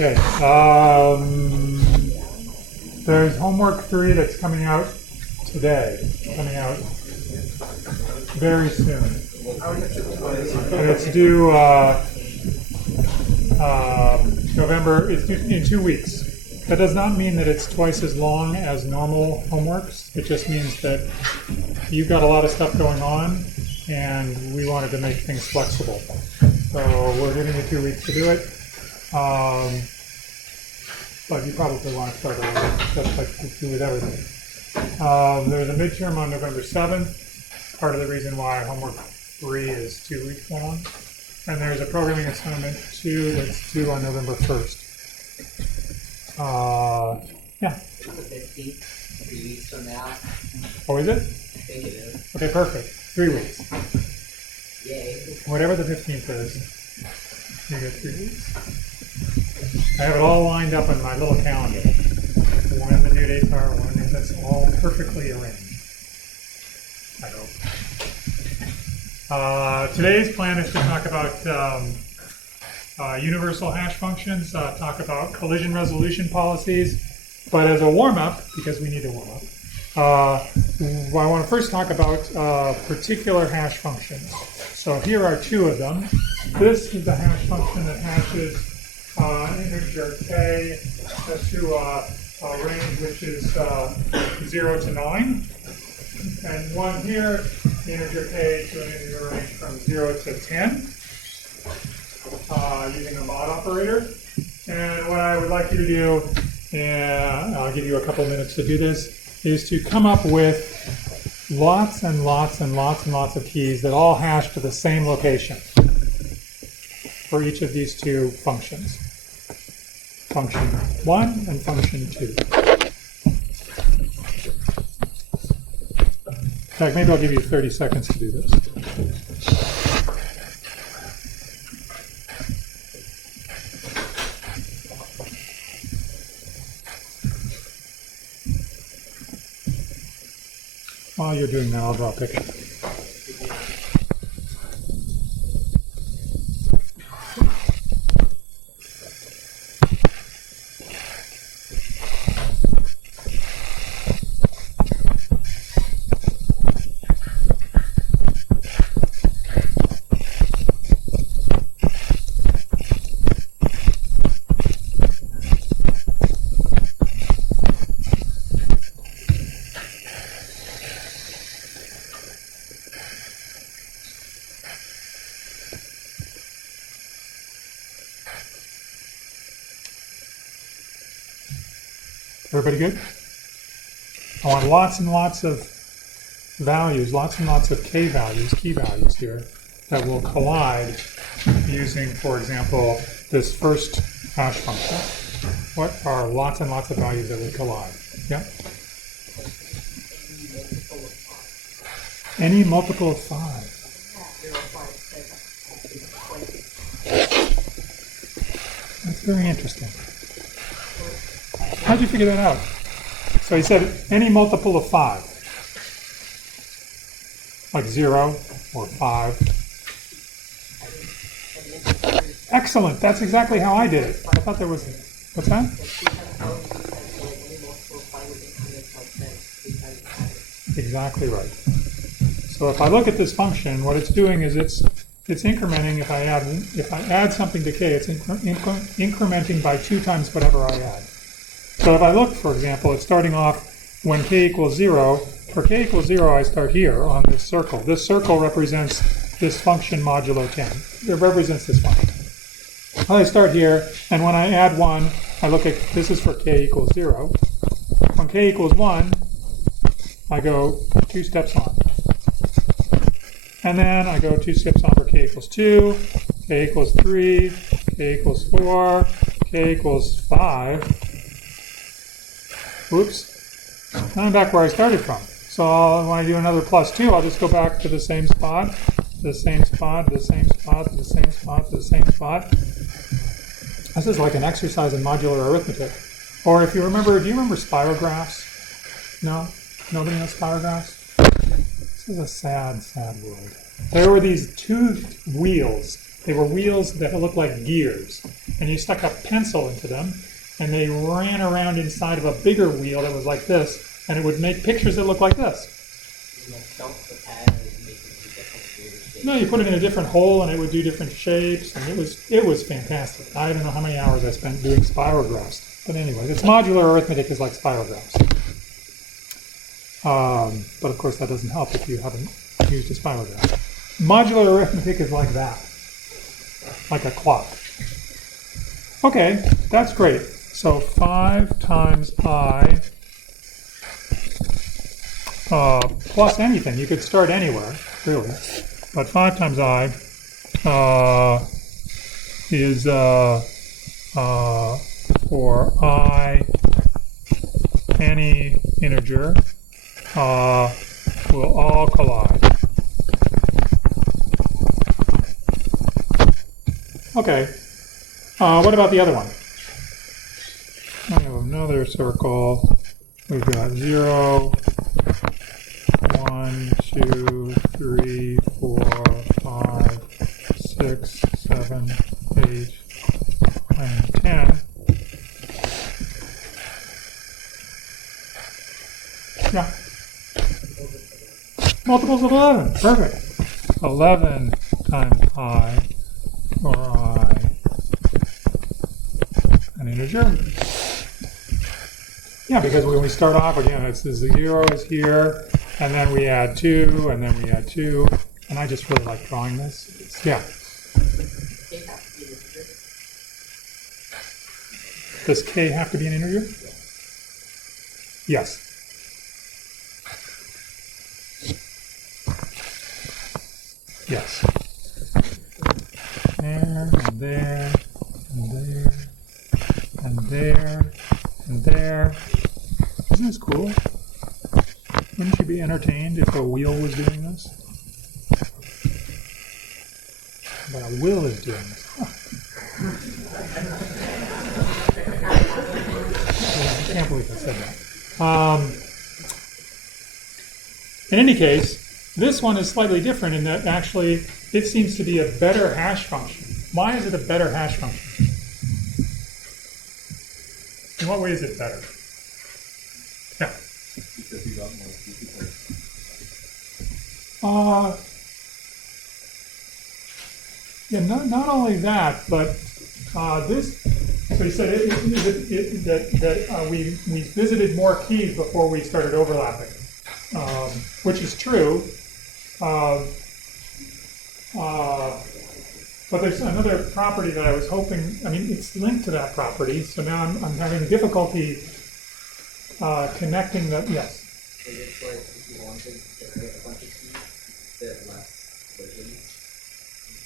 Okay. There's homework 3 that's coming out today. Coming out very soon. And it's due November. It's due in 2 weeks. That does not mean that it's twice as long as normal homeworks. It just means that you've got a lot of stuff going on, and we wanted to make things flexible. So we're giving you 2 weeks to do it. But you probably want to start early, just like you do with everything. There's a midterm on November 7th. Part of the reason why homework 3 is 2 weeks long. And there's a programming assignment 2 that's due on November 1st. Yeah. The 15th, 3 weeks from now. Oh, is it? I think it is. Okay, perfect. 3 weeks. Yay. Whatever the 15th is, you get 3 weeks. I have it all lined up in my little calendar. When the due dates are, when that's all perfectly arranged. I hope. Today's plan is to talk about universal hash functions, talk about collision resolution policies, but as a warm-up, because we need to warm up, I want to first talk about particular hash functions. So here are 2 of them. This is a hash function that hashes integer k to a range which is 0 to 9. And one here, the integer k to an integer range from 0 to 10, using a mod operator. And what I would like you to do, and I'll give you a couple of minutes to do this, is to come up with lots and lots and lots and lots of keys that all hash to the same location for each of these 2 functions. Function 1 and function 2. In fact, maybe I'll give you 30 seconds to do this. While you're doing that, I'll draw a picture. Everybody good? I want lots and lots of values, lots and lots of k values, key values here, that will collide using, for example, this first hash function. What are lots and lots of values that would collide? Yeah? Any multiple of 5. That's very interesting. How'd you figure that out? So he said any multiple of 5. Like 0 or 5. Excellent. That's exactly how I did it. I thought there was... What's that? Exactly right. So if I look at this function, what it's doing is it's incrementing. If I add something to k, it's incrementing by 2 times whatever I add. So if I look, for example, it's starting off when k equals 0. For k equals 0, I start here on this circle. This circle represents this function modulo 10. It represents this function. I start here, and when I add 1, I look at, this is for k equals 0. When k equals 1, I go 2 steps on. And then I go 2 steps on for k equals 2, k equals 3, k equals 4, k equals 5. Oops. Now I'm back where I started from. So when I do another plus 2, I'll just go back to the same spot, to the same spot, to the same spot, to the same spot, to the same spot. This is like an exercise in modular arithmetic. Or if you remember, do you remember spirographs? No? Nobody knows spirographs? This is a sad, sad world. There were these 2 wheels. They were wheels that looked like gears. and you stuck a pencil into them, and they ran around inside of a bigger wheel that was like this, and it would make pictures that look like this. No, you put it in a different hole, and it would do different shapes, and it was fantastic. I don't know how many hours I spent doing spirographs. But anyway, this modular arithmetic is like spirographs. But of course, that doesn't help if you haven't used a spirograph. Modular arithmetic is like that, like a clock. Okay, that's great. So 5 times I plus anything. You could start anywhere, really. But 5 times I is for I, any integer, will all collide. Okay. What about the other one? I have another circle. We've got 0, 1, 2, 3, 4, 5, 6, 7, 8, 9, 10. Yeah. Multiples of 11. Perfect. 11 times I, or I, an integer. Yeah, because when we start off again, it's the 0 is here, and then we add 2, and then we add 2, and I just really like drawing this. Yeah. Does k have to be an integer? Yes. Yes. There, and there, and there, and there, and there. Isn't this cool? Wouldn't you be entertained if a wheel was doing this? But a will is doing this. I can't believe I said that. In any case, this one is slightly different in that actually it seems to be a better hash function. Why is it a better hash function? In what way is it better? Yeah. Because you got more people. Yeah, not only that, but this. So he said that we visited more keys before we started overlapping, which is true. But there's another property that I was hoping. I mean, it's linked to that property. So now I'm having difficulty connecting the. Yes. So it's like if you wanted to generate a bunch of keys, you fit less versions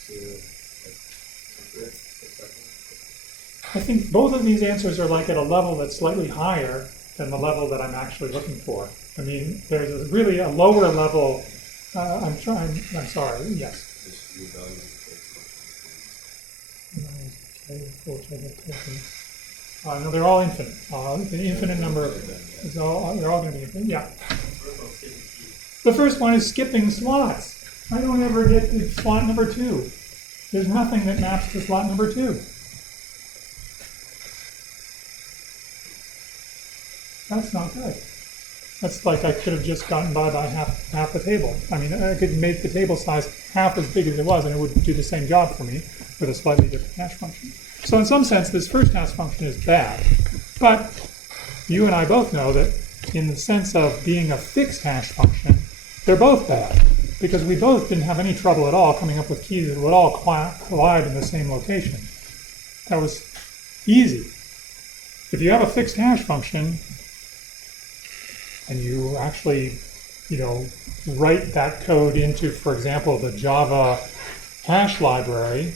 into like I think both of these answers are like at a level that's slightly higher than the level that I'm actually looking for. I mean, there's really a lower level. I'm sorry. Yes. No, they're all infinite. The infinite number is all. They're all going to be infinite. Yeah. The first one is skipping slots. I don't ever get to slot number 2. There's nothing that maps to slot number 2. That's not good. That's like I could have just gotten by half the table. I mean, I could make the table size half as big as it was, and it would do the same job for me with a slightly different hash function. So in some sense, this first hash function is bad. But you and I both know that in the sense of being a fixed hash function, they're both bad, because we both didn't have any trouble at all coming up with keys that would all collide in the same location. That was easy. If you have a fixed hash function, and you actually, write that code into, for example, the Java hash library,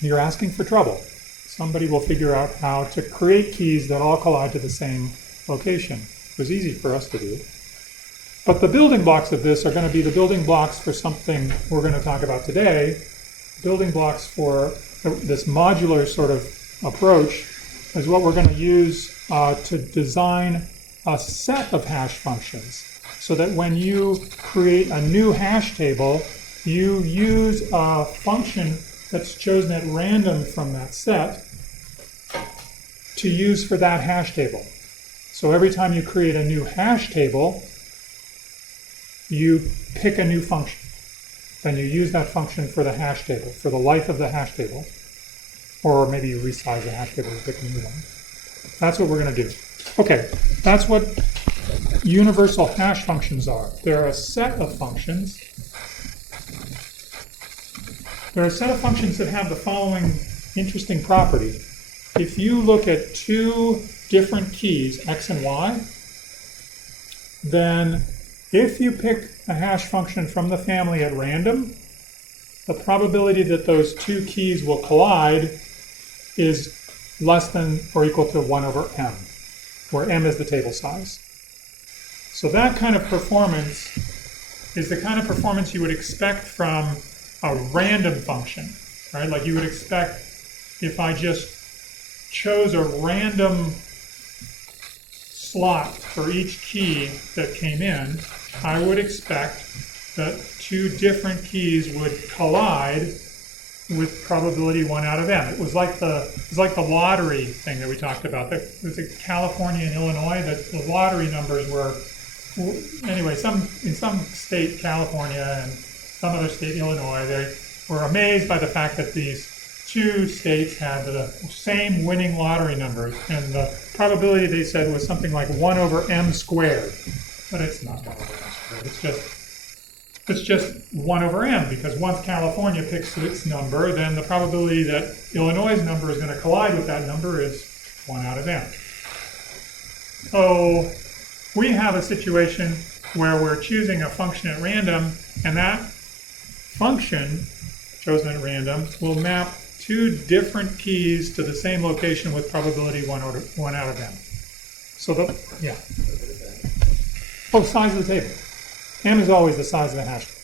you're asking for trouble. Somebody will figure out how to create keys that all collide to the same location. It was easy for us to do. But the building blocks of this are going to be the building blocks for something we're going to talk about today. Building blocks for this modular sort of approach is what we're going to use to design a set of hash functions, so that when you create a new hash table, you use a function that's chosen at random from that set, to use for that hash table. So every time you create a new hash table, you pick a new function. Then you use that function for the hash table, for the life of the hash table. Or maybe you resize the hash table and pick a new one. That's what we're going to do. Okay, that's what universal hash functions are. They're a set of functions. There are a set of functions that have the following interesting property. If you look at two different keys, x and y, then if you pick a hash function from the family at random, the probability that those two keys will collide is less than or equal to 1 over m, where m is the table size. So that kind of performance is the kind of performance you would expect from a random function, right? Like you would expect if I just chose a random slot for each key that came in, I would expect that two different keys would collide with probability 1 out of m. It was like the lottery thing that we talked about. There was a California and Illinois that the lottery numbers were, anyway, in some state, California, and some other state, Illinois, they were amazed by the fact that these two states had the same winning lottery numbers, and the probability, they said, was something like 1 over m squared. But it's not 1 over m squared. It's just 1 over m, because once California picks its number, then the probability that Illinois' number is going to collide with that number is 1 out of m. So we have a situation where we're choosing a function at random, and that function chosen at random will map two different keys to the same location with probability 1 out of m. So size of the table. M is always the size of the hash table.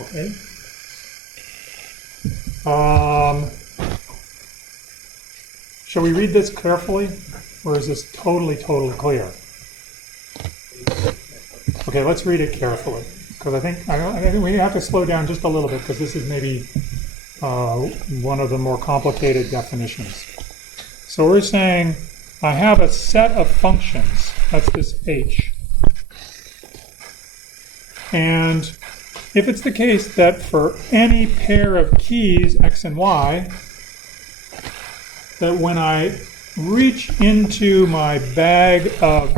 Okay. Shall we read this carefully, or is this totally clear? Okay, let's read it carefully, because I think we have to slow down just a little bit, because this is maybe one of the more complicated definitions. So we're saying I have a set of functions, that's this h, and if it's the case that for any pair of keys, x and y, that when I reach into my bag of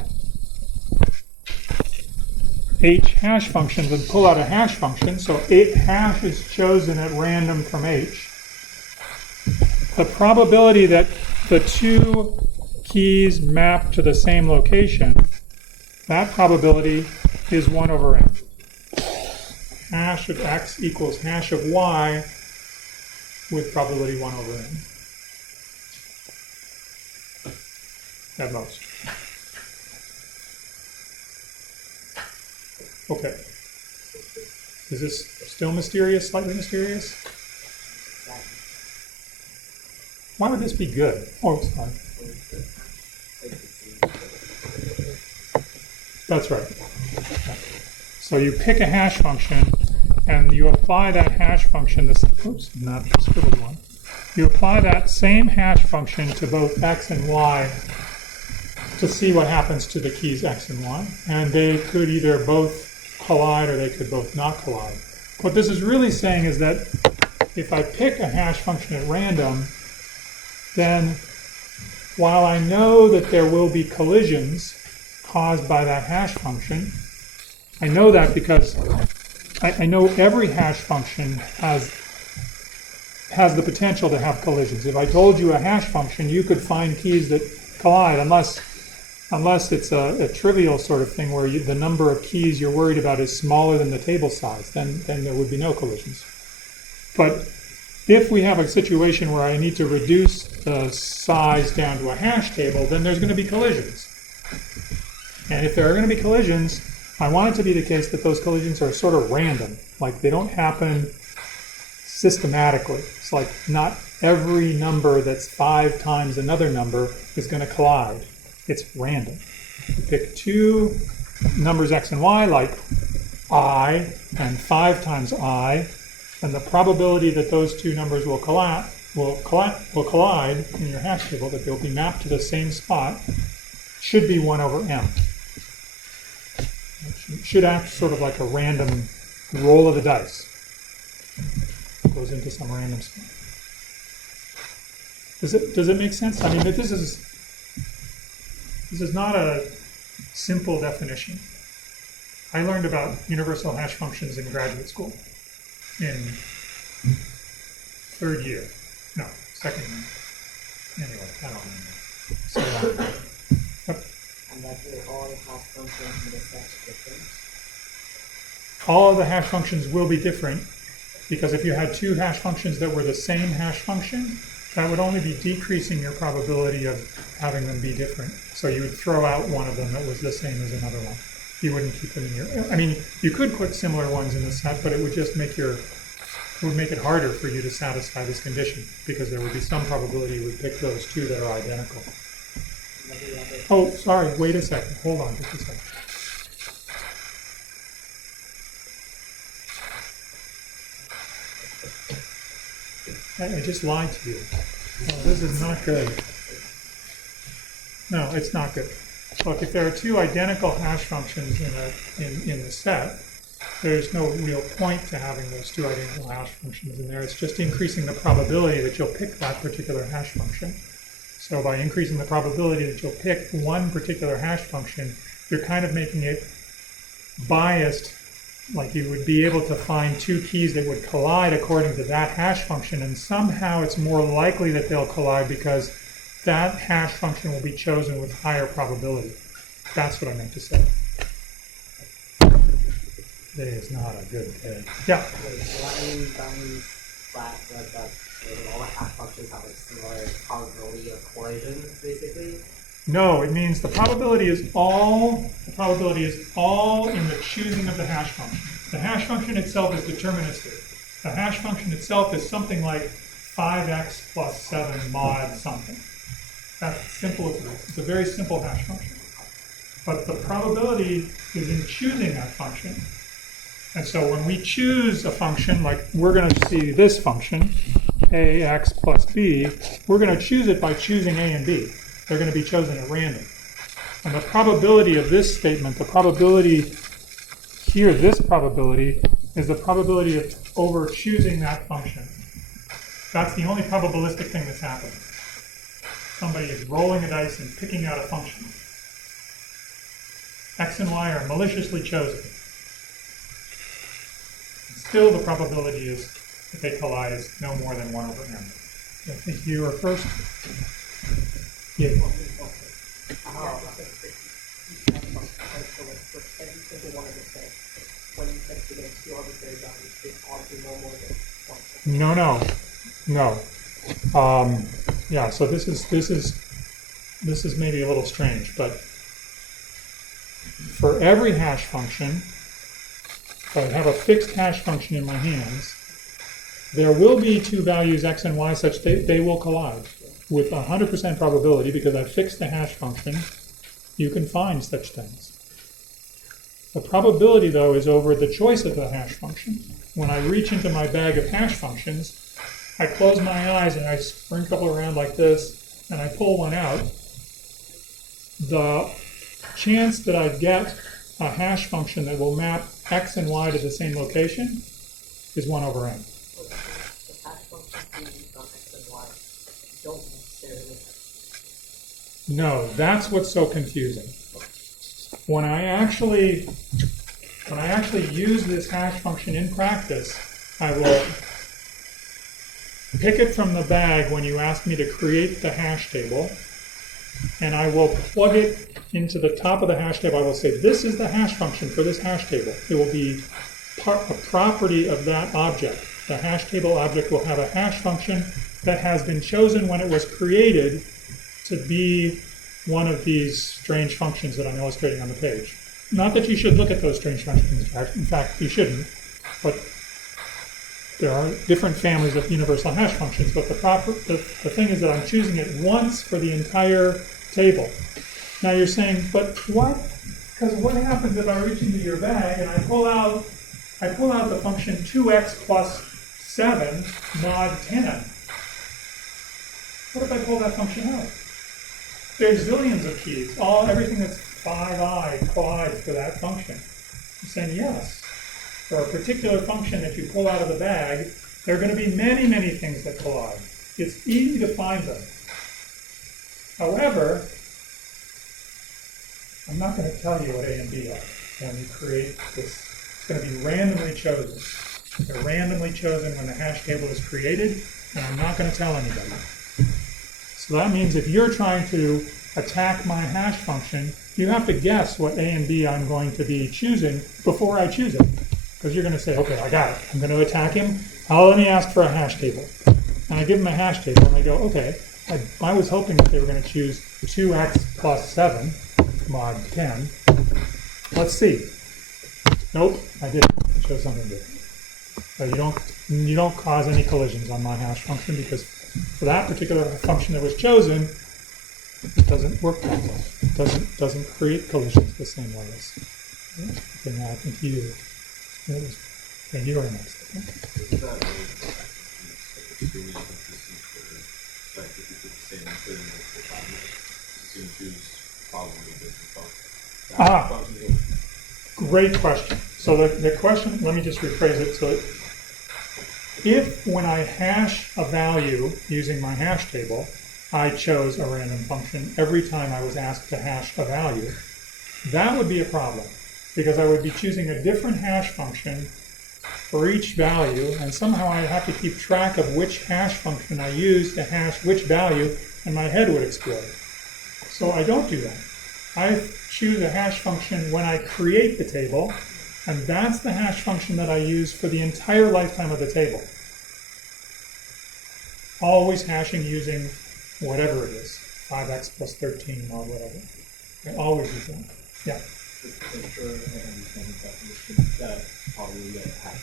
h hash functions and pull out a hash function, so hash is chosen at random from h, the probability that the two keys map to the same location, that probability is 1 over m. Hash of x equals hash of y with probability 1 over n. At most. Okay. Is this still mysterious, slightly mysterious? Why would this be good? Oh, sorry. That's right. So you pick a hash function, and you apply that hash function, not the scribbled one. You apply that same hash function to both x and y to see what happens to the keys x and y. And they could either both collide or they could both not collide. What this is really saying is that if I pick a hash function at random, then while I know that there will be collisions caused by that hash function, I know that because I know every hash function has the potential to have collisions. If I told you a hash function, you could find keys that collide unless it's a trivial sort of thing where the number of keys you're worried about is smaller than the table size, then there would be no collisions. But if we have a situation where I need to reduce the size down to a hash table, then there's going to be collisions. And if there are going to be collisions, I want it to be the case that those collisions are sort of random, like they don't happen systematically. It's like not every number that's 5 times another number is going to collide. It's random. You pick two numbers x and y, like I and 5 times I, and the probability that those two numbers will collide in your hash table, that they'll be mapped to the same spot, should be 1 over m. It should act sort of like a random roll of the dice. It goes into some random spot. Does it make sense? I mean, this is not a simple definition. I learned about universal hash functions in graduate school in 3rd year. No, 2nd year. Anyway, I don't remember. So long. And that all the hash functions in the set are different. All of the hash functions will be different, because if you had 2 hash functions that were the same hash function, that would only be decreasing your probability of having them be different. So you would throw out one of them that was the same as another one. You wouldn't keep them in your, I mean, you could put similar ones in the set, but it would just make it would make it harder for you to satisfy this condition, because there would be some probability you would pick those 2 that are identical. Oh, sorry, wait a second. Hold on just a second. I just lied to you. Oh, this is not good. No, it's not good. Look, if there are 2 identical hash functions in the set, there's no real point to having those 2 identical hash functions in there. It's just increasing the probability that you'll pick that particular hash function. So by increasing the probability that you'll pick one particular hash function, you're kind of making it biased. Like you would be able to find 2 keys that would collide according to that hash function, and somehow it's more likely that they'll collide because that hash function will be chosen with higher probability. That's what I meant to say. Today is not a good day. Yeah? All the hash functions have a similar probability of collision, basically? No, it means the probability is all in the choosing of the hash function. The hash function itself is deterministic. The hash function itself is something like 5x plus 7 mod something. That's as simple as it is. It's a very simple hash function. But the probability is in choosing that function. And so when we choose a function, like we're going to see this function, ax plus b, we're going to choose it by choosing a and b. They're going to be chosen at random. And the probability of this statement, the probability here, this probability, is the probability of over choosing that function. That's the only probabilistic thing that's happening. Somebody is rolling a dice and picking out a function. X and Y are maliciously chosen. Still, the probability is that they collide is no more than 1 over m. I think you were first. Yeah. No. Yeah. So this is maybe a little strange, but for every hash function, if I have a fixed hash function in my hands, there will be 2 values x and y such that they will collide with 100% probability, because I've fixed the hash function. You can find such things. The probability, though, is over the choice of the hash function. When I reach into my bag of hash functions, I close my eyes and I sprinkle around like this, and I pull one out. The chance that I get a hash function that will map x and y to the same location is 1 over m. No, that's what's so confusing. When I actually use this hash function in practice, I will pick it from the bag when you ask me to create the hash table, and I will plug it into the top of the hash table. I will say, this is the hash function for this hash table. It will be a property of that object. The hash table object will have a hash function that has been chosen when it was created to be one of these strange functions that I'm illustrating on the page. Not that you should look at those strange functions, in fact, you shouldn't, but there are different families of universal hash functions, but the thing is that I'm choosing it once for the entire table. Now you're saying, but what? Because what happens if I reach into your bag and I pull out the function 2x plus 7 mod 10? What if I pull that function out? There's zillions of keys. Everything that's 5i collides for that function. I'm saying yes. For a particular function that you pull out of the bag, there are going to be many, many things that collide. It's easy to find them. However, I'm not going to tell you what A and B are when you create this. It's going to be randomly chosen. They're randomly chosen when the hash table is created, and I'm not going to tell anybody. So that means if you're trying to attack my hash function, you have to guess what A and B I'm going to be choosing before I choose it. Because you're going to say, okay, I got it. I'm going to attack him. Let me ask for a hash table. And I give them a hash table, and they go, okay, I was hoping that they were going to choose 2x plus 7 mod 10. Let's see. Nope, I didn't. I chose something different. So you don't cause any collisions on my hash function, because for that particular function that was chosen, it doesn't work that way. It doesn't create collisions the same way as. Okay, now I think you are next. It's not really extremely inconsistent for scientific the same method in multiple times. You can choose probably different functions. Great question. So the question, let me just rephrase it. So if when I hash a value using my hash table, I chose a random function every time I was asked to hash a value, that would be a problem, because I would be choosing a different hash function for each value, and somehow I'd have to keep track of which hash function I use to hash which value, and my head would explode. So I don't do that. I choose a hash function when I create the table, and that's the hash function that I use for the entire lifetime of the table. Always hashing using whatever it is, 5x plus 13 or whatever. I always use that. Yeah. Just to make sure I understand the definition, that probably a hash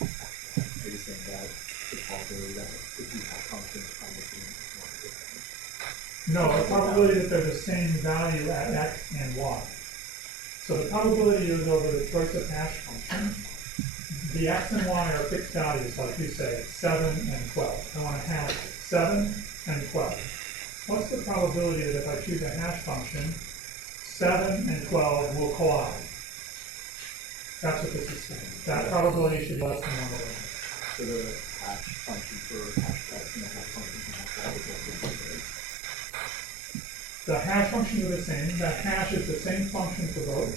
function. Are you saying that the probability that the two hash functions are the same is not different? No, the probability that they're the same value at x and y. So the probability is over the choice of hash function. The x and y are fixed values, like you say, 7 and 12. I want to hash 7 and 12. What's the probability that if I choose a hash function, 7 and 12 will collide? That's what this is saying. That probability should be less than 1 over n. So the hash function for hash x and the hash function for hash y is also different. The hash functions are the same. The hash is the same function for both.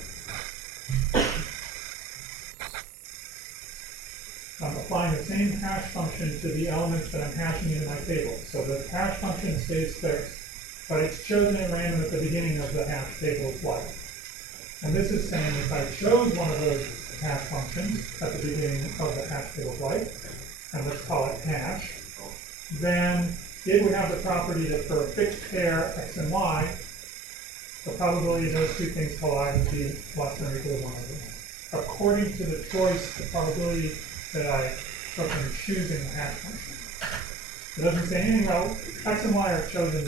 I'm applying the same hash function to the elements that I'm hashing into my table. So the hash function stays fixed, but it's chosen at random at the beginning of the hash table's life. And this is saying if I chose one of those hash functions at the beginning of the hash table's life, and let's call it hash, then it would have the property that for a fixed pair x and y, the probability of those two things collide would be less than or equal to 1 over n. According to the choice, the probability that I took in choosing the hash function. It doesn't say anything about x and y are chosen,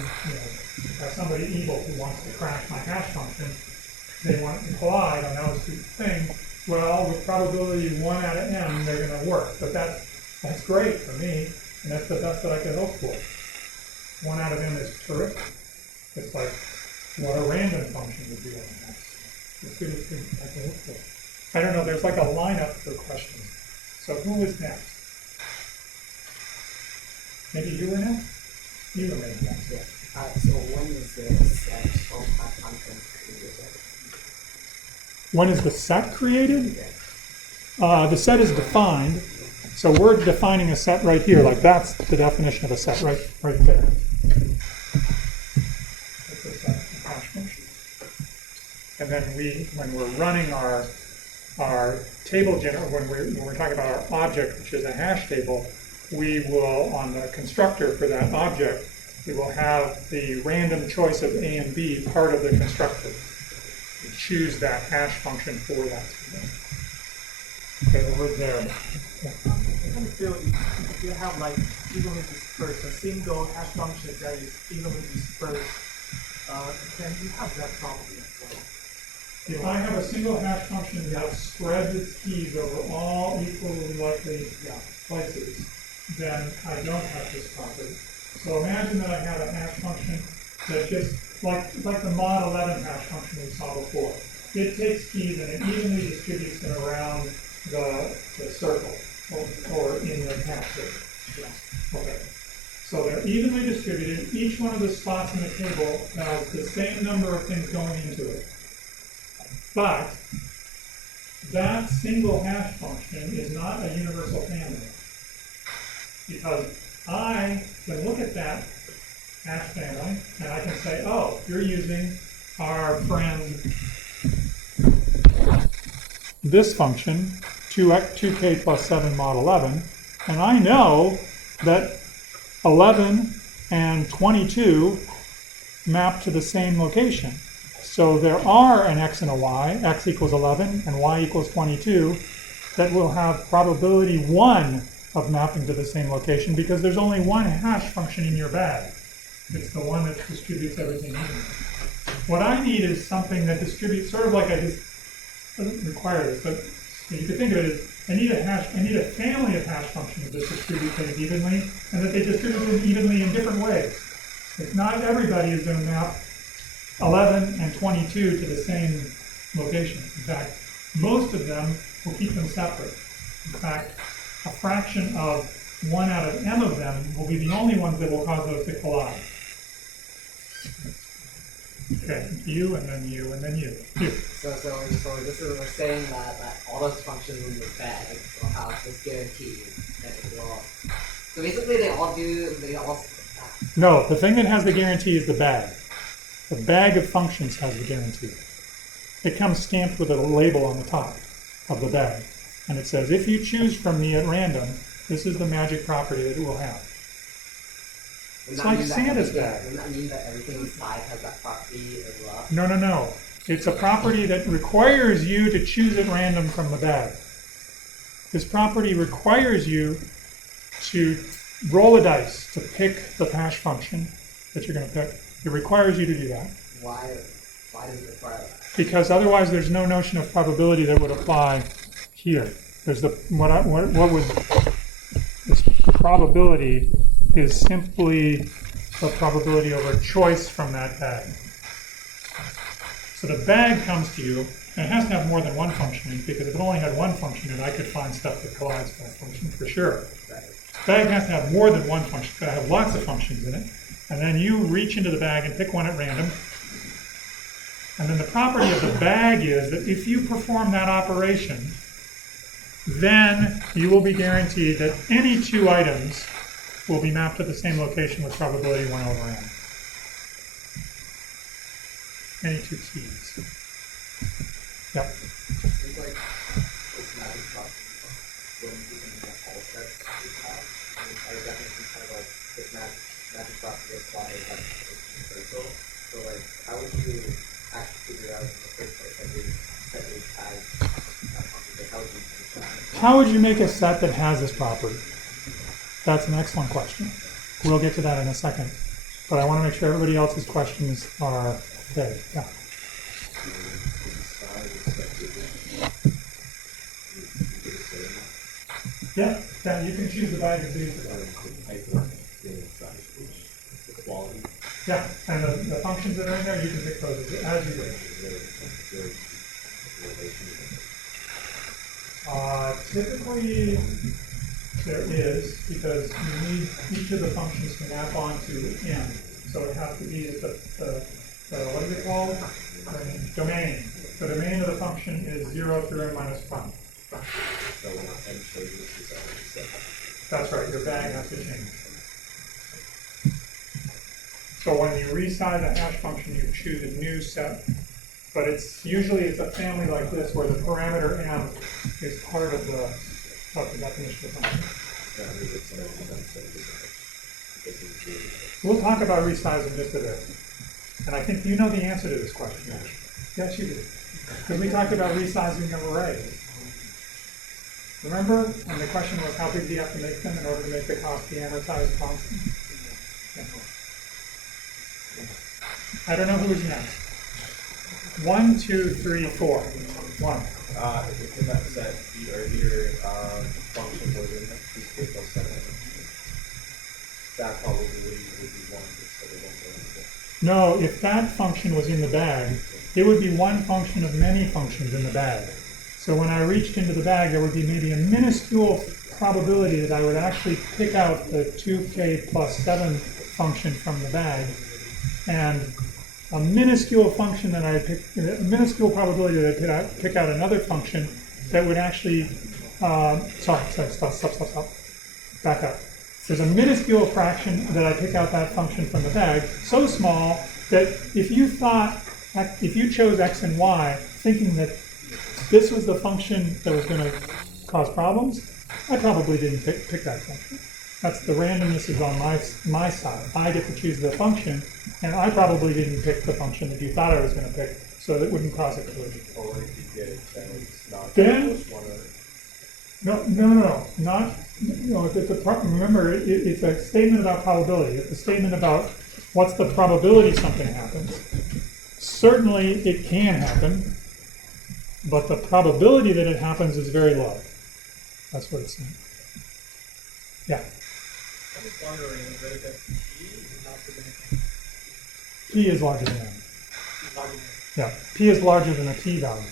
by somebody evil who wants to crash my hash function. They want to collide on those two things. Well, with probability 1 out of n, they're going to work. But that's great for me, and that's the best that I could hope for. 1 out of n is terrific. It's like what a random function would be on that. As good as I can hope for. I don't know, there's like a lineup for questions. So who is next? Maybe you were next? You were maybe next, yeah. So when is the set of hash functions created? When is the set created? The set is defined. So we're defining a set right here. Like that's the definition of a set right there. That's a set of hash functions. And then when we're running our table when we're talking about our object, which is a hash table, we will, on the constructor for that object, we will have the random choice of A and B part of the constructor. We choose that hash function for that table. Okay, over there. I kind of feel if you have like evenly dispersed, a single hash function that is evenly dispersed then you have that property as well. If I have a single hash function that spreads its keys over all equally likely places, then I don't have this property. So imagine that I have a hash function that just, like the mod 11 hash function we saw before. It takes keys and it evenly distributes them around the circle, or in the hash circle. Okay. So they're evenly distributed. Each one of the spots in the table has the same number of things going into it. But that single hash function is not a universal family. Because I can look at that hash family and I can say, oh, you're using our friend this function, 2k plus 7 mod 11, and I know that 11 and 22 map to the same location. So there are an x and a y, x equals 11 and y equals 22, that will have probability 1 of mapping to the same location because there's only one hash function in your bag. It's the one that distributes everything evenly. What I need is something that distributes, sort of like I just doesn't require this, but you could think of it as I need a family of hash functions that distribute things evenly, and that they distribute them evenly in different ways. If not everybody is going to map 11 and 22 to the same location. In fact, most of them will keep them separate. In fact, a fraction of 1 out of m of them will be the only ones that will cause those to collide. Okay, you, and then you, and then you. You. So this is, we're saying that all those functions in the bag will have this guarantee that it will. So basically, they all. No, the thing that has the guarantee is the bag. The bag of functions has the guarantee. It comes stamped with a label on the top of the bag. And it says, if you choose from me at random, this is the magic property that it will have. It's like Santa's bag. Doesn't that mean that everything inside has that property as well? No. It's a property that requires you to choose at random from the bag. This property requires you to roll a dice to pick the hash function that you're going to pick. It requires you to do that. Why does it require that? Because otherwise there's no notion of probability that would apply here. There's this probability is simply a probability over choice from that bag. So the bag comes to you, and it has to have more than one function in it, because if it only had one function in it, I could find stuff that collides with that function for sure. Right. The bag has to have more than one function. It's got to have lots of functions in it. And then you reach into the bag and pick one at random. And then the property of the bag is that if you perform that operation, then you will be guaranteed that any two items will be mapped to the same location with probability 1 over n. Any two keys. Yep. Seems like this magic property wouldn't be something that all sets would have. I would definitely kind of like this magic property applies like in circle. So like, how would you actually figure out in the first place that your set would have that property? Like, how would you do that? How would you make a set that has this property? That's an excellent question. We'll get to that in a second. But I want to make sure everybody else's questions are okay. Yeah. Yeah, you can choose the bag of these. Yeah, and the functions that are in there, you can pick those as you wish. Typically, there is, because you need each of the functions to map onto n. So it has to be the what is it called? Domain. The domain of the function is 0 through n minus 1. That's right, your bag has to change. So when you resize a hash function, you choose a new set. But usually it's a family like this where the parameter m is part of the definition of the function. We'll talk about resize in just a bit. And I think you know the answer to this question, actually. Yes, you do. Because we talked about resizing of arrays. Remember? And the question was, how big do you have to make them in order to make the cost be amortized constant? Yeah. I don't know who's next. 1, 2, 3, 4. 1. If in that set, the earlier function was in x2 plus 7, that probability would be 1 instead of 1. No, if that function was in the bag, it would be one function of many functions in the bag. So when I reached into the bag, there would be maybe a minuscule probability that I would actually pick out the 2k plus 7 function from the bag, and a minuscule function that I pick, a minuscule probability that I'd pick out another function that would actually, stop, back up. There's a minuscule fraction that I pick out that function from the bag, so small that if you chose x and y, thinking that this was the function that was going to cause problems, I probably didn't pick that function. That's the randomness is on my side. I get to choose the function, and I probably didn't pick the function that you thought I was going to pick, so that wouldn't cause a collision. Or if you did, then it's not Then- just one or No, if it's remember, it's a statement about probability. It's a statement about what's the probability something happens. Certainly it can happen, but the probability that it happens is very low. That's what it's saying. Yeah. I'm just wondering whether the P is not significant. P is larger than n. It's not significant. Yeah. P is larger than a t value.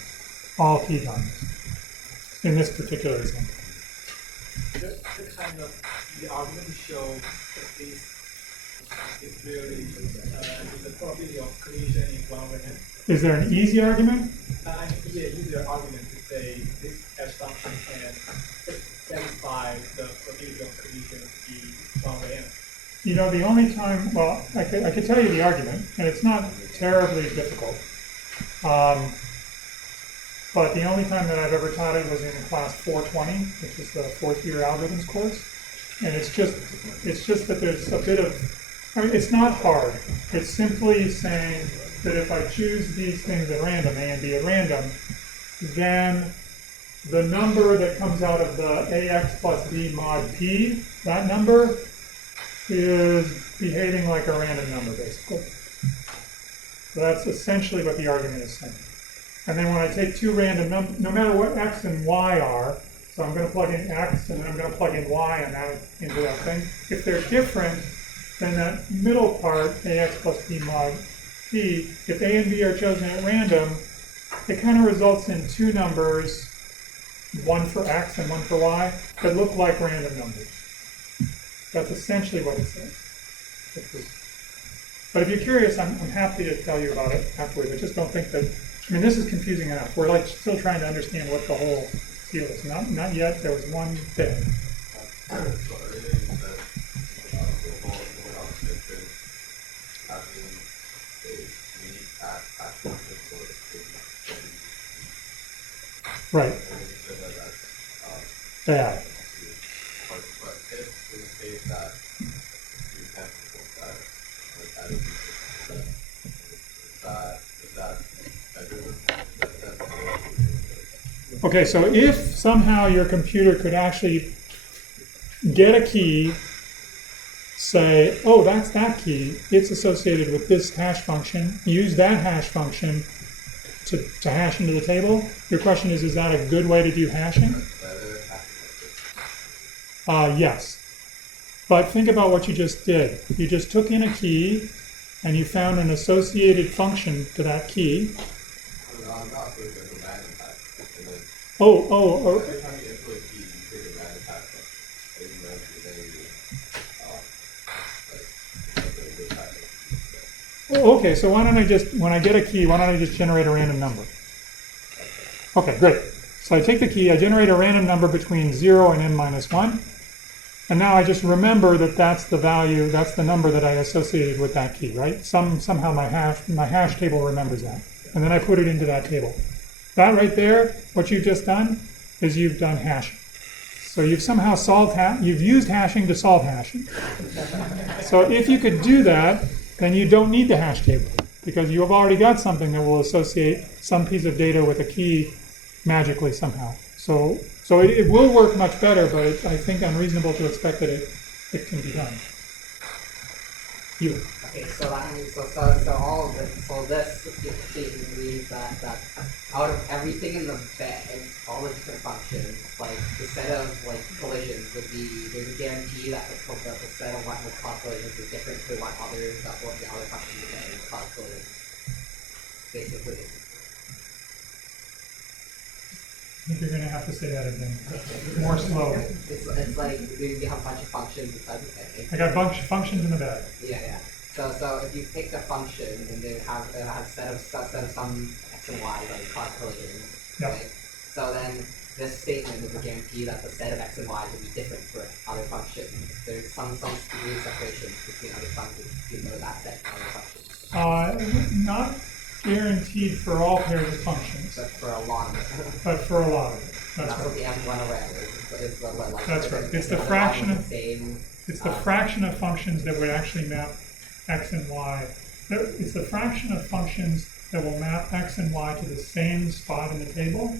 All t values. In this particular example. The kind of the argument show that this is really the probability of collision in one over n. Is there an easy argument? I think yeah, use your argument to say this hash function can satisfy the probability of collision to be 1 over n. You know, the only time, well, I could tell you the argument, and it's not terribly difficult. But the only time that I've ever taught it was in class 420, which is the 4th year algorithms course. And it's just that there's a bit of, I mean, it's not hard. It's simply saying that if I choose these things at random, A and B at random, then the number that comes out of the AX plus B mod P, that number is behaving like a random number, basically. So that's essentially what the argument is saying. And then when I take two random numbers, no matter what x and y are, so I'm going to plug in x and then I'm going to plug in y and that into that thing. If they're different, then that middle part, ax plus b mod p, if a and b are chosen at random, it kind of results in two numbers, one for x and one for y, that look like random numbers. That's essentially what it says. But if you're curious, I'm happy to tell you about it afterwards. I just don't think that, I mean, this is confusing enough. We're like still trying to understand what the whole deal is. Not yet. There was one bit. So earlier you said the whole algorithm is having a unique hash function for the Right. and you said that that's Bad. but if in the case that you can't support that, like I don't think is that better than that? Okay, so if somehow your computer could actually get a key, say, oh, that's that key, it's associated with this hash function, use that hash function to hash into the table, your question is that a good way to do hashing? Yes. But think about what you just did. You just took in a key and you found an associated function to that key. I'm not putting a random hash. And then Oh, every time you input a key, you take a random hash function. And you like a good hash. okay, so why don't I just, when I get a key, why don't I just generate a random number? Okay, great. So I take the key, I generate a random number between 0 and n minus 1. And now I just remember that that's the value, that's the number that I associated with that key, right? Somehow my hash table remembers that. And then I put it into that table. That right there, what you've just done, is you've done hashing. So you've somehow you've used hashing to solve hashing. So if you could do that, then you don't need the hash table, because you have already got something that will associate some piece of data with a key magically somehow. So it will work much better, but I think unreasonable to expect that it can be done. You. Okay, so that means so all of this, so this statement means that out of everything in the bag, all the different functions, like the set of like collisions would be, there's a guarantee that the set of what will cause collisions is different to what the other functions in the bag will cause collisions. Basically. I think you're going to have to say that again. More slowly. It's like you have a bunch of functions inside the bag. I got a bunch of functions in the bag. Yeah. So if you pick a function and they have a set of some x and y that cause collisions, Yep. right? So then this statement is a guarantee that the set of x and y will be different for other functions. There's some degree of separation between other functions, between that set and other functions. Not guaranteed for all pairs of functions, But for a lot of it. but for a lot of it. That's That's what right. the M1 array is like. That's right. It's the fraction of same. it's the fraction of functions that would actually map x and y. It's the fraction of functions that will map x and y to the same spot in the table.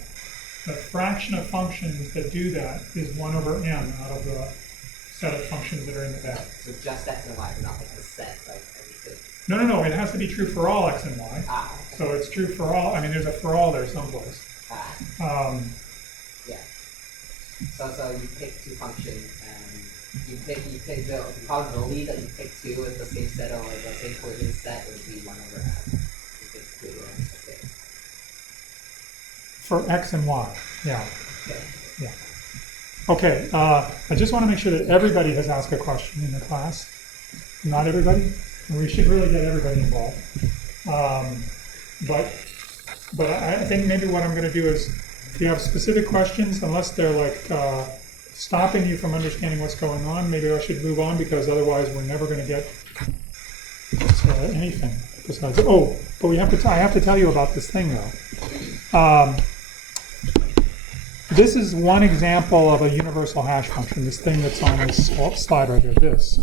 The fraction of functions that do that is 1 over m out of the set of functions that are in the bag. So just x and y, but not like the set, like everything. No. It has to be true for all x and y. Okay. So it's true for all. I mean, there's a for all there someplace. Yeah. So you pick two functions and you pick the probability that you pick two is the same set or the same collision set would be 1 over m. Basically, okay. For x and y, yeah. Okay. Yeah. Okay, I just want to make sure that everybody has asked a question in the class. Not everybody. And we should really get everybody involved. But I think maybe what I'm going to do is, if you have specific questions, unless they're like stopping you from understanding what's going on, maybe I should move on, because otherwise we're never going to get anything besides. Oh, but I have to tell you about this thing though. This is one example of a universal hash function, this thing that's on this slide right here, this.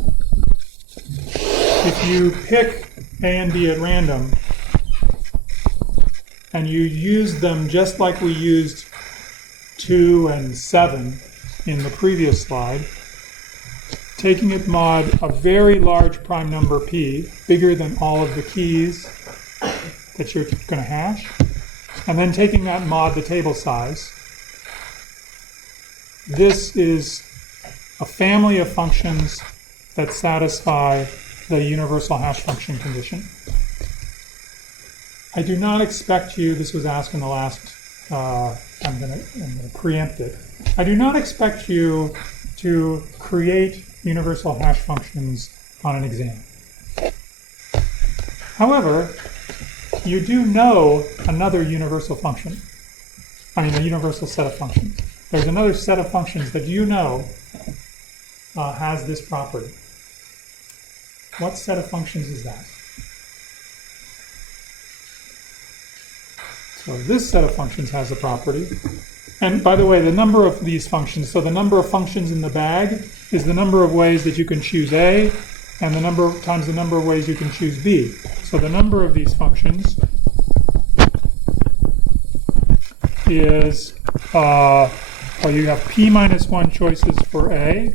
If you pick A and B at random, and you use them just like we used 2 and 7 in the previous slide, taking it mod a very large prime number p, bigger than all of the keys that you're going to hash, and then taking that mod the table size. This is a family of functions that satisfy the universal hash function condition. I do not expect you, this was asked in the last, I'm going to preempt it. I do not expect you to create universal hash functions on an exam. However, you do know another universal function. I mean, a universal set of functions. There's another set of functions that you know has this property. What set of functions is that? So this set of functions has a property. And by the way, the number of these functions, so the number of functions in the bag is the number of ways that you can choose A, and the number times the number of ways you can choose B. So the number of these functions is, you have P minus 1 choices for A,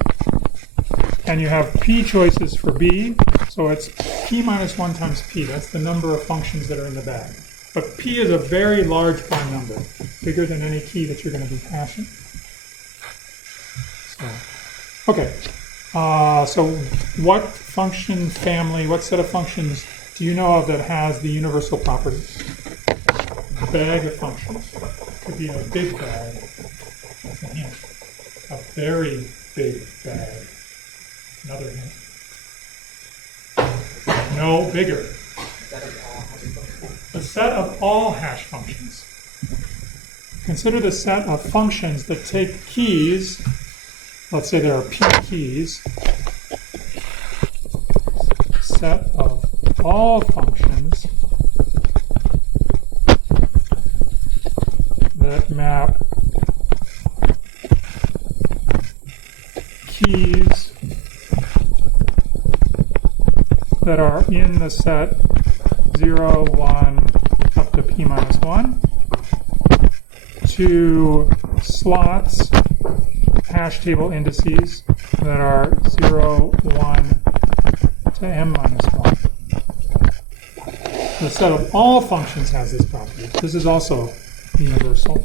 and you have P choices for B, so it's P minus 1 times P. That's the number of functions that are in the bag. But P is a very large prime number, bigger than any key that you're going to be hashing. So, okay, so what function family, what set of functions do you know of that has the universal property? A bag of functions. Could be a big bag. That's a hint. A very big bag. Another hint. No, bigger. The set of all hash functions. Consider the set of functions that take keys. Let's say there are P keys. Set of all functions that map keys that are in the set 0, 1, up to P minus 1, to slots, hash table indices that are 0, 1, to m minus 1. The set of all functions has this property. This is also universal.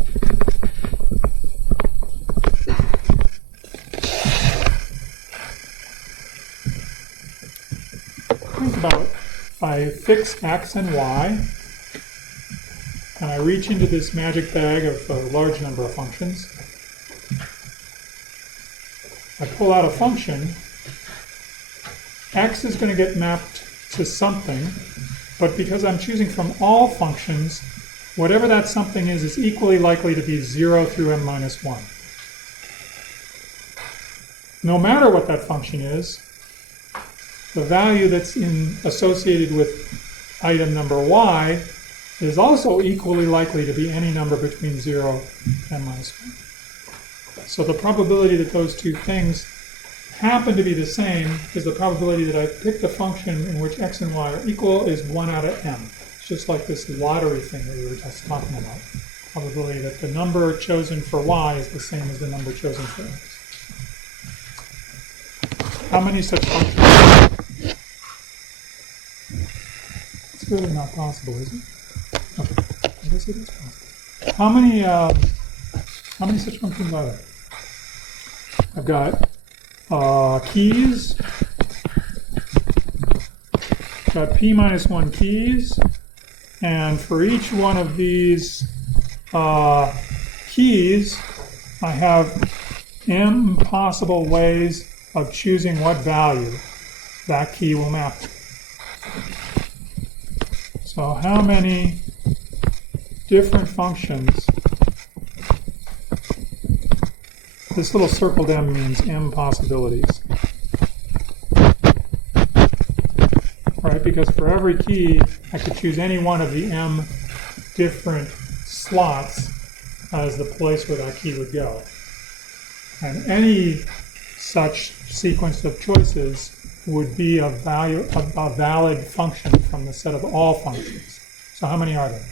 Think about if I fix x and y, and I reach into this magic bag of a large number of functions. I pull out a function. X is going to get mapped to something, but because I'm choosing from all functions, whatever that something is equally likely to be 0 through m minus 1. No matter what that function is, the value that's associated with item number y is also equally likely to be any number between 0 and m minus 1. So the probability that those two things happen to be the same is the probability that I picked a function in which x and y are equal is 1 out of m. It's just like this lottery thing that we were just talking about. Probability that the number chosen for y is the same as the number chosen for x. How many such functions? It's really not possible, is it? Okay, I guess it is possible. How many such functions are there? I've got keys. Got p minus 1 keys, and for each one of these keys, I have m possible ways of choosing what value that key will map to. So how many different functions? This little circled m means m possibilities. Right? Because for every key, I could choose any one of the m different slots as the place where that key would go. And any such sequence of choices would be a valid function from the set of all functions. So how many are there?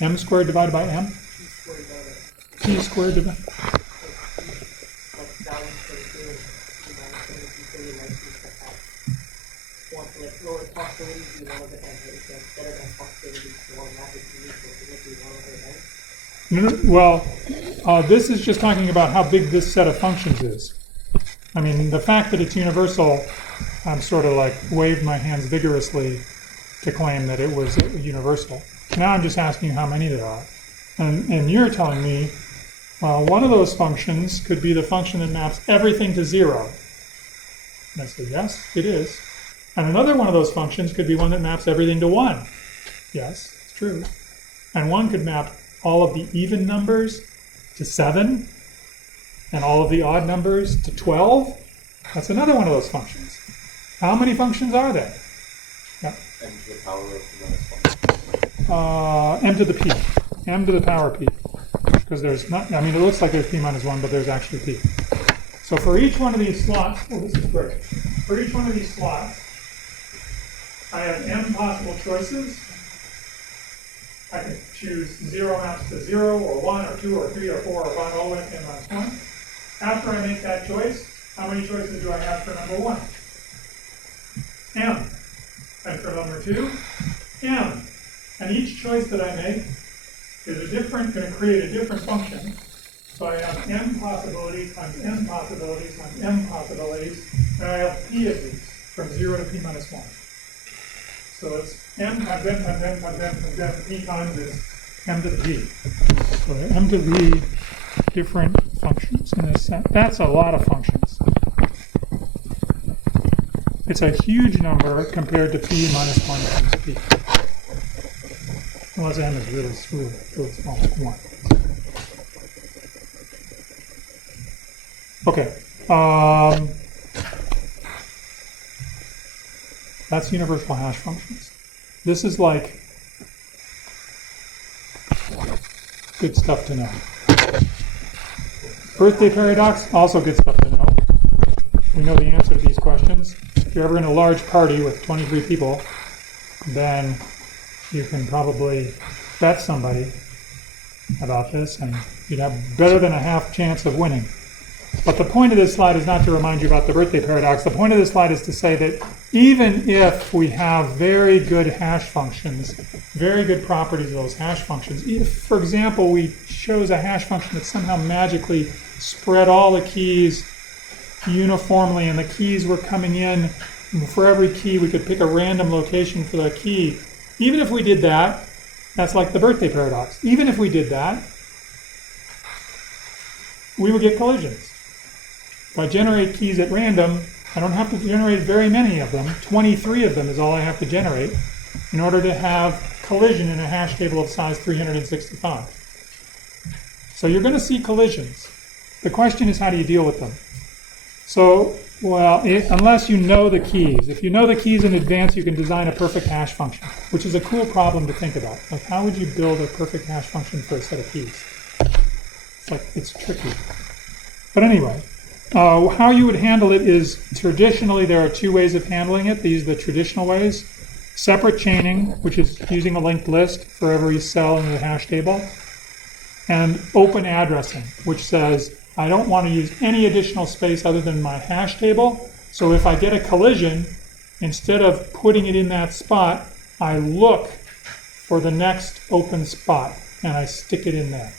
M squared divided by m? T squared divided by Well, this is just talking about how big this set of functions is. I mean, the fact that it's universal, I'm sort of like waved my hands vigorously to claim that it was universal. Now I'm just asking you how many there are. And you're telling me, well, one of those functions could be the function that maps everything to 0. And I say, yes, it is. And another one of those functions could be one that maps everything to 1. Yes, it's true. And one could map all of the even numbers to 7, and all of the odd numbers to 12. That's another one of those functions. How many functions are there? Yeah. M to the power of minus 1. M to the p. M to the power p. Because there's not, I mean, it looks like there's p minus 1, but there's actually p. So for each one of these slots, oh, this is great. For each one of these slots, I have m possible choices. I can choose 0 maps to 0, or 1, or 2, or 3, or 4, or 5, all the way to n minus 1. After I make that choice, how many choices do I have for number 1? M. And for number 2, M. And each choice that I make is going to create a different function. So I have m possibilities times m possibilities times m possibilities, and I have p of these, from 0 to p minus 1. So it's m times m times m times m times m, p times is m to the v. So there are m to v different functions in this set. That's a lot of functions. It's a huge number compared to p minus 1 times p. Unless m is really small, like 1. Okay. That's universal hash functions. This is like good stuff to know. Birthday paradox, also good stuff to know. We know the answer to these questions. If you're ever in a large party with 23 people, then you can probably bet somebody about this, and you'd have better than a half chance of winning. But the point of this slide is not to remind you about the birthday paradox. The point of this slide is to say that even if we have very good hash functions, very good properties of those hash functions, if, for example, we chose a hash function that somehow magically spread all the keys uniformly and the keys were coming in, and for every key we could pick a random location for the key, even if we did that, that's like the birthday paradox. Even if we did that, we would get collisions. If I generate keys at random, I don't have to generate very many of them. 23 of them is all I have to generate in order to have collision in a hash table of size 365. So you're going to see collisions. The question is, how do you deal with them? So, well, unless you know the keys. If you know the keys in advance, you can design a perfect hash function, which is a cool problem to think about. Like, how would you build a perfect hash function for a set of keys? It's tricky. But anyway, how you would handle it is, traditionally there are two ways of handling it. These are the traditional ways. Separate chaining, which is using a linked list for every cell in the hash table. And open addressing, which says, I don't want to use any additional space other than my hash table. So if I get a collision, instead of putting it in that spot, I look for the next open spot and I stick it in there.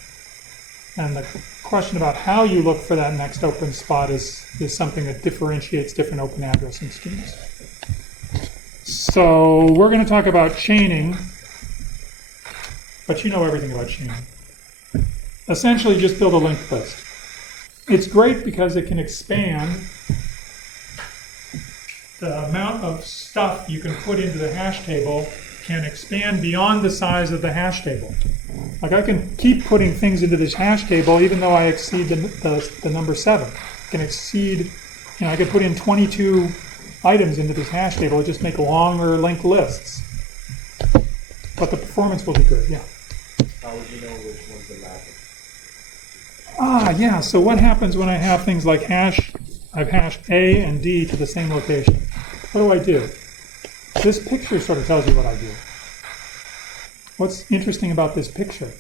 And the question about how you look for that next open spot is something that differentiates different open addressing schemes. So we're going to talk about chaining, but you know everything about chaining. Essentially, just build a linked list. It's great because it can expand the amount of stuff you can put into the hash table can expand beyond the size of the hash table. Like, I can keep putting things into this hash table even though I exceed the number 7. I can exceed, I could put in 22 items into this hash table and just make longer linked lists. But the performance will be good, yeah. How would you know which one's the magic? Yeah, so what happens when I have things like I've hashed A and D to the same location? What do? This picture sort of tells you what I do. What's interesting about this picture?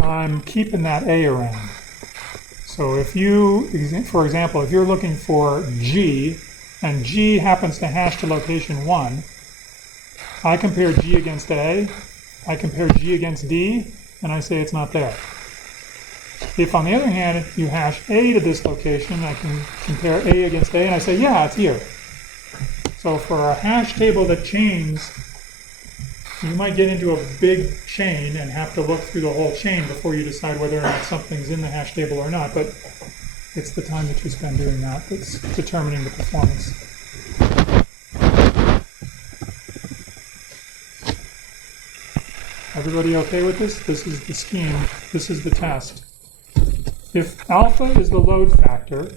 I'm keeping that A around. So if you, for example, if you're looking for G, and G happens to hash to location 1, I compare G against A, I compare G against D, and I say it's not there. If, on the other hand, you hash A to this location, I can compare A against A, and I say, yeah, it's here. So for a hash table that chains, you might get into a big chain and have to look through the whole chain before you decide whether or not something's in the hash table or not. But it's the time that you spend doing that that's determining the performance. Everybody okay with this? This is the scheme. This is the test. If alpha is the load factor,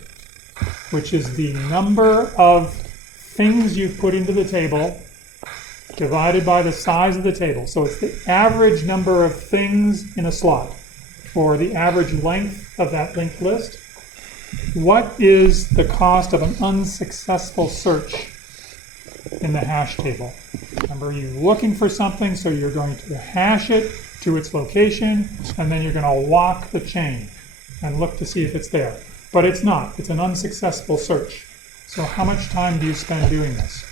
which is the number of things you've put into the table divided by the size of the table, so it's the average number of things in a slot, or the average length of that linked list, what is the cost of an unsuccessful search in the hash table? Remember, you're looking for something, so you're going to hash it to its location, and then you're going to walk the chain and look to see if it's there. But it's not. It's an unsuccessful search. So how much time do you spend doing this?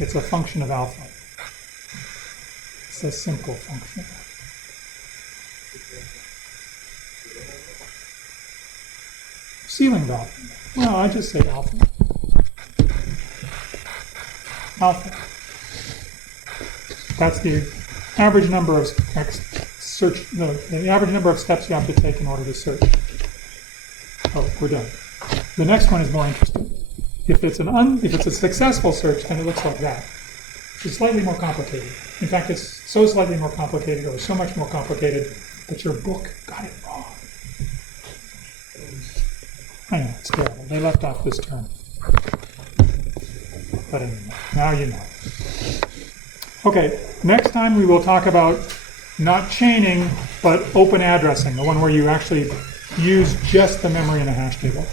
It's a function of alpha. It's a simple function. Ceiling value. Well, I just say alpha. Alpha. That's the average number of the average number of steps you have to take in order to search. Oh, we're done. The next one is more interesting. If it's a successful search, then it looks like that. It's slightly more complicated. In fact, it's so slightly more complicated, or so much more complicated, that your book got it wrong. I know, it's terrible. They left off this term. But anyway, now you know. Okay, next time we will talk about not chaining, but open addressing, the one where you actually use just the memory in a hash table.